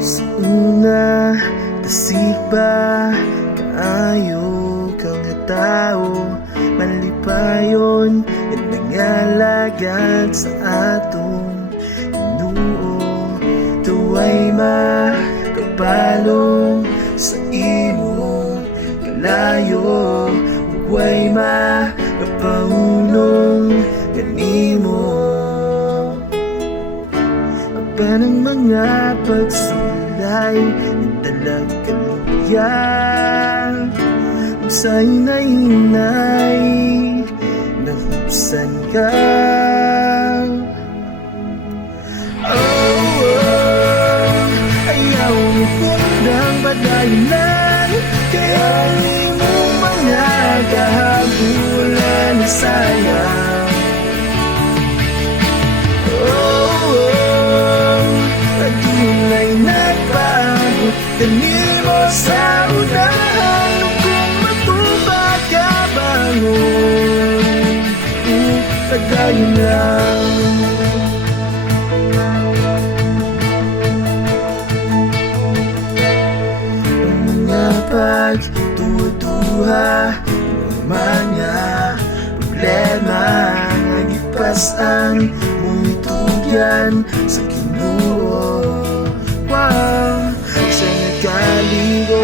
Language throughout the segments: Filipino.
Sa una, tasipa kaayo ka nga tao, malipayon at nangalagad sa atong inuo. Tuway makapalong sa imong kalayo, huway makapaunong kanimo. Kanang mga pagsulay nagdalag kaluyan, usay na hinay nahupsan ka. Ayaw mo kundang badalan, kaya di mo mga kahabulan na sayang. Dunay nagbago kanimo sa unahan, kung matubag ka bangon pagdayon lang. Ang mga pagtutuha, mga problema nagipas ang mong tugyan sa Ginoo. Wow, sa nagkaligo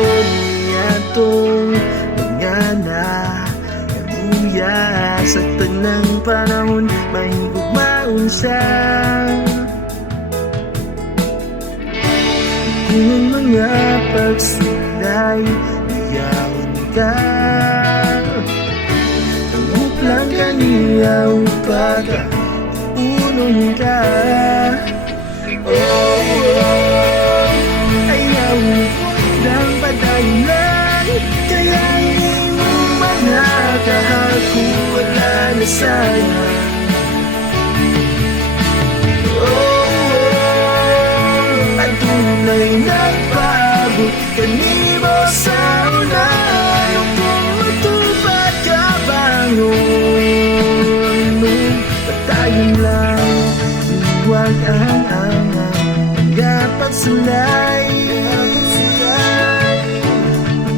niya itong mga nakaluya, sa tanang panahon may higugmaon siya. Kung ang mga pagsulay iyawin ka, tanggap lang kaniya upag unong ka. Ayaw ng padayon, kaya hindi mo mga kahakuwala na sayang. At tunay nagpaabot kanimo sa unahan, kung matupad ka bangon patayon lang. Huwag ang mga pagsulay,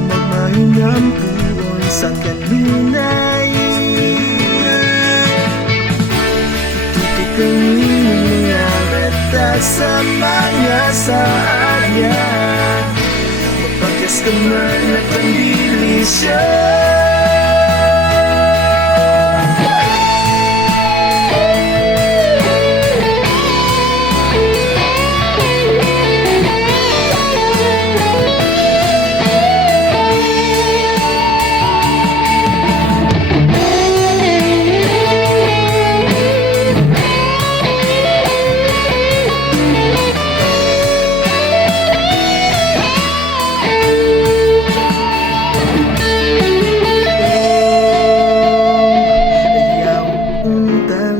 magmahinam puon sa kalinay. Tutukanin mga mata sa mga saadya, mapagas ka man at pandili siya.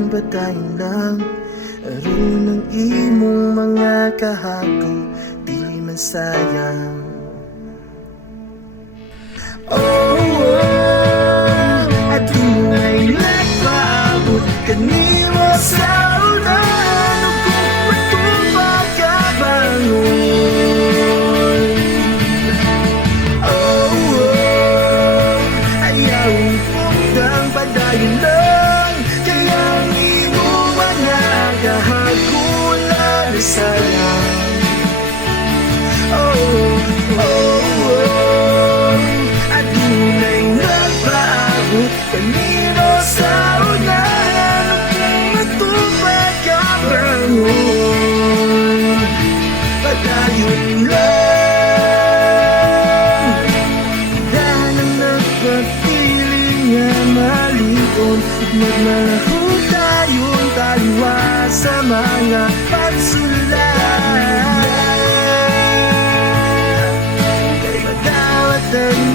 Batayin lang aron ng imong mga kahako, dili man sayang. At tunay nagpaabot kanimo sa unahan, kung matupad ka bangon. Ayaw kundang padayon lang, kaya kahagula na sayang. At dunay nagpaabot kanino sa unahan, kung matupad ka bangon padayon lang. Dahil ang nagpatiling nga maligon, magmahal tayong taliwa sa mga pagsulay. Kay madawat ang